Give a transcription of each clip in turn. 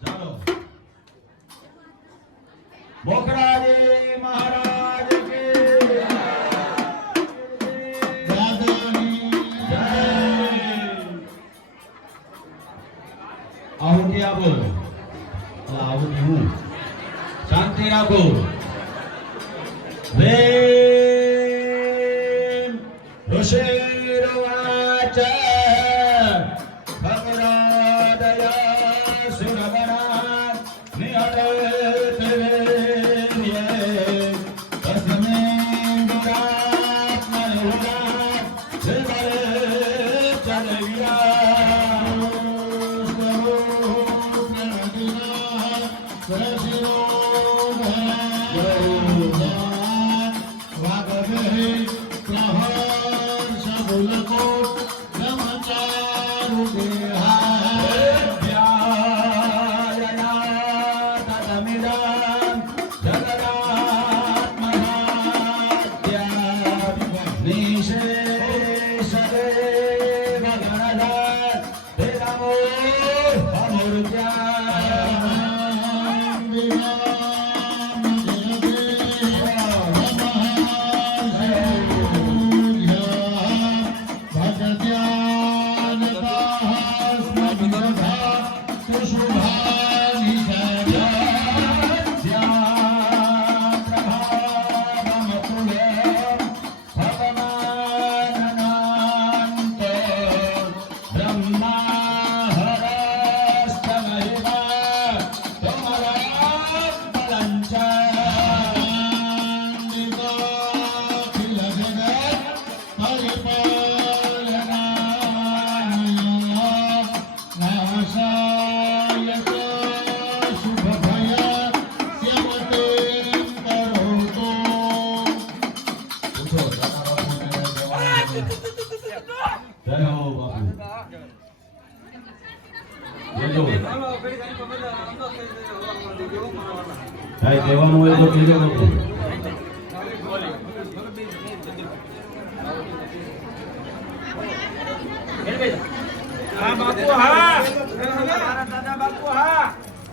ચાલો મોકરાજી મહારાજ કી દાદાની જય આહુતિ આપો આહુતિ હું શાંતિ રાખો વેમ ઋષિર્વાચ ભગરાદયા સુરવરા નિહતે ભાઈ કહેવાનું હોય તો કીધો લોકો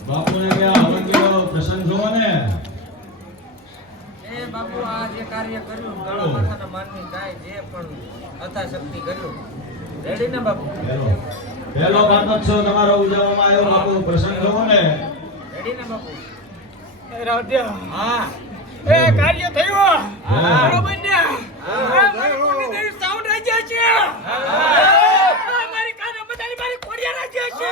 બાપુને ક્યાં હવે કેવો પ્રસંગ જોવો ને એ બાપુ આ જે કાર્ય કર્યું કાળા માથાના માનવી કાય જે પણ અથાશક્તિ કર્યું રેડી ને બાપુ પહેલો પાટોત્સવ તમારો ઉજવવામાં આવ્યો બાપુ પ્રસંગ જોવો ને રેડી ને બાપુ હા એ કાર્ય થયું બરોબર ને મારી કોની દેવી સાઉન્ડ રાજ્ય છે મારી કાનો બધાની મારી કોડિયા રાજ્ય છે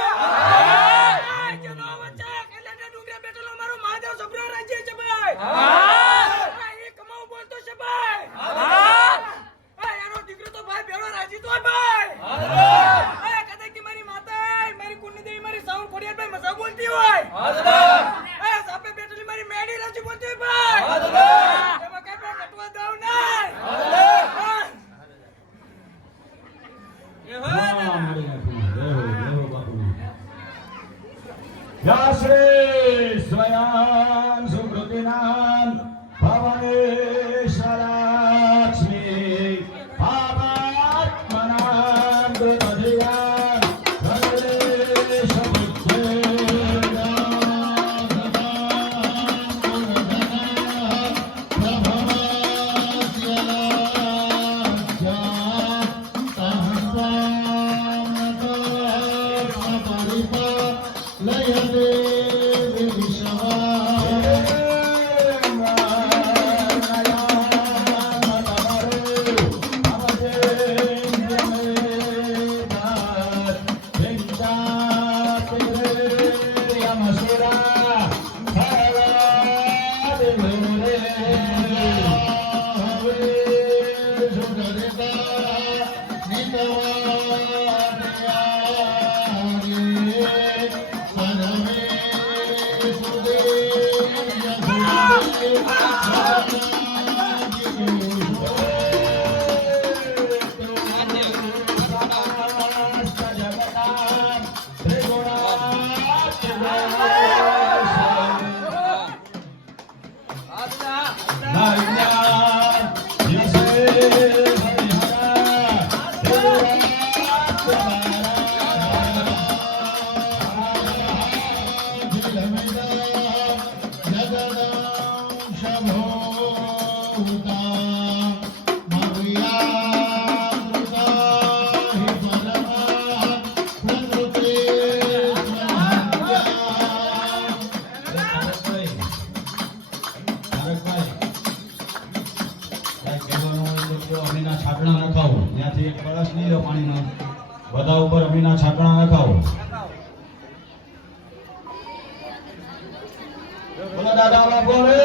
જનો વચ્ચા કલ્યાણ ડુંગરા બેઠેલો મારો મહાદેવ સબ્રો રાજ્ય છે ભાઈ એ કમાવ બોલતો છે ભાઈ એનો દીકરો તો ભાઈ બેડો રાજી તો ભાઈ કદાચ કે મારી માતા મારી કોની દેવી મારી સાઉન્ડ કોડિયા ભાઈ મજા બોલતી હોય સાપે બેઠેલી મારી મેડી રાજી બોલતી હોય ભાઈ એમાં કઈ પણ કટવા દઉં નહીં યા શ્રી સ્વયં સુકૃતિનામ ભવાનેશ્વરાક્ષ્મી પાપાત્મનામ દુતધિયામ ભગવેશ Nitavadya ચાવીના છાંટણા નખાવો. લગાવો. બોલો દાદા બાપુ રે.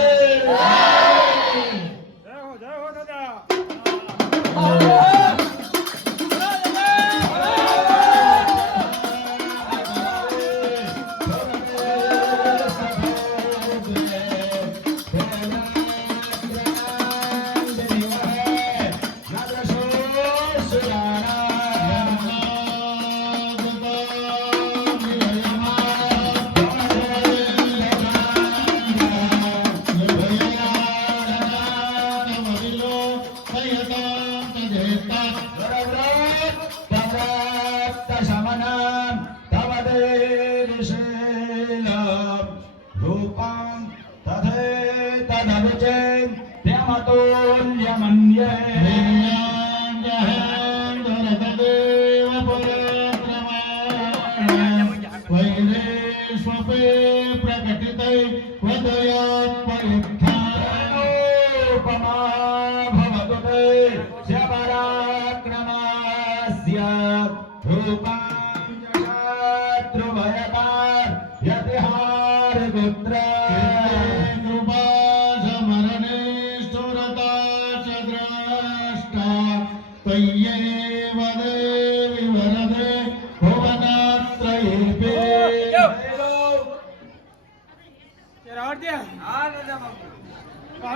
હા દાદા બાપુ.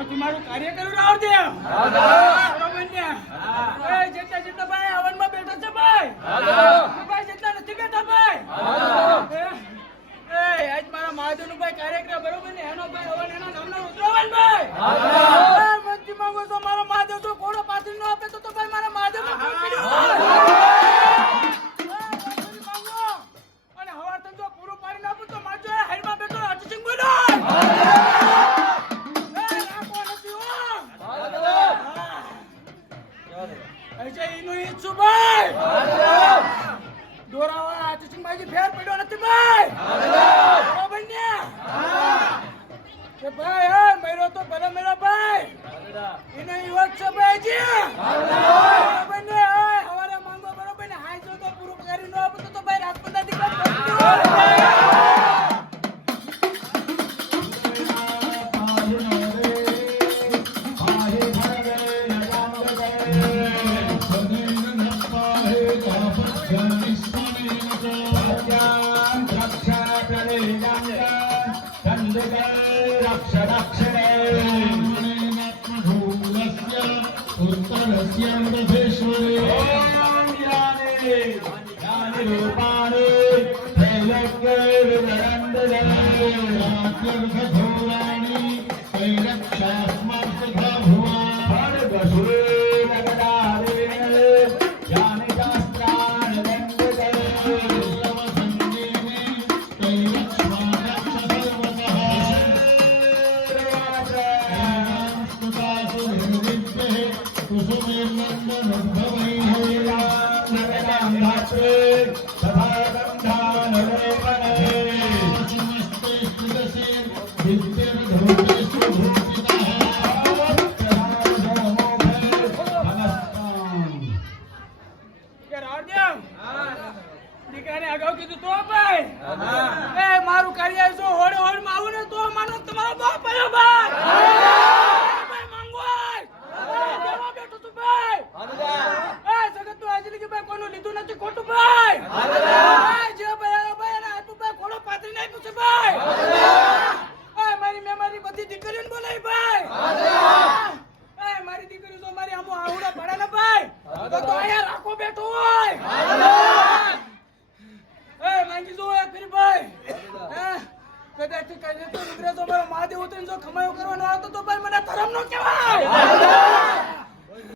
તમારું કાર્ય કર્યું રાવદેવ. બરોબર ને? એ જેટલા ભાઈ હવનમાં બેઠા છે ભાઈ. ભાઈ જેટલા નથી બેઠા ભાઈ. આજ મારા મહાદેવનું ભાઈ કાર્યક્રમ બરોબર ને? એનો ભાઈ હવન એના નામનો રુદ્રવાન ભાઈ. મંત્રી માંગો છો મારો મહાદેવ જો ઘોડો પાછળ નો આપે તો ભાઈ મારા મહાદેવ નો અને હવાર જો પૂરું પાડી નાખું તો મારજો હેરમાં બેઠો અર્જુન બોલો. ફેર પડ્યો નથી ભાઈ. બરોબર ને? ભાઈ મેરો તો ભલે મેરો ભાઈ એને યુવક છે ભાઈજી. બરોબર ને? હવારે માંગો બરોબર ને? હાઈ જો તો પૂરું કરી નો આપો તો ભાઈ રાજપુતા થી મારું કાર્ય જો હોડ હોડ માં આવું ને તો માનો તમારો બાપ આવ્યો ભાઈ.